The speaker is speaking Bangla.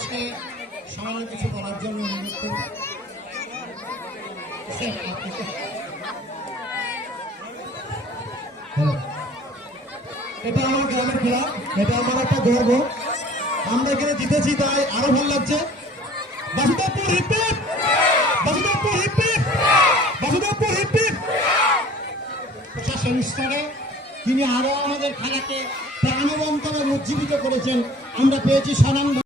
পরিবেশকে সামান্য কিছু বলার জন্য অনুরোধ করব। এটা আমার গ্রামের খেলা, এটা আমার একটা গর্ব। আমরা এখানে জিতেছি, তাই আরো ভালো লাগছে। Basudebpur hip hip, Basudebpur hip hip, Basudebpur hip hip. প্রশাসন স্তরে তিনি আরো আমাদের খেলাকে প্রাণবন্ত এবং উজ্জীবিত করেছেন। আমরা পেয়েছি স্বনাম।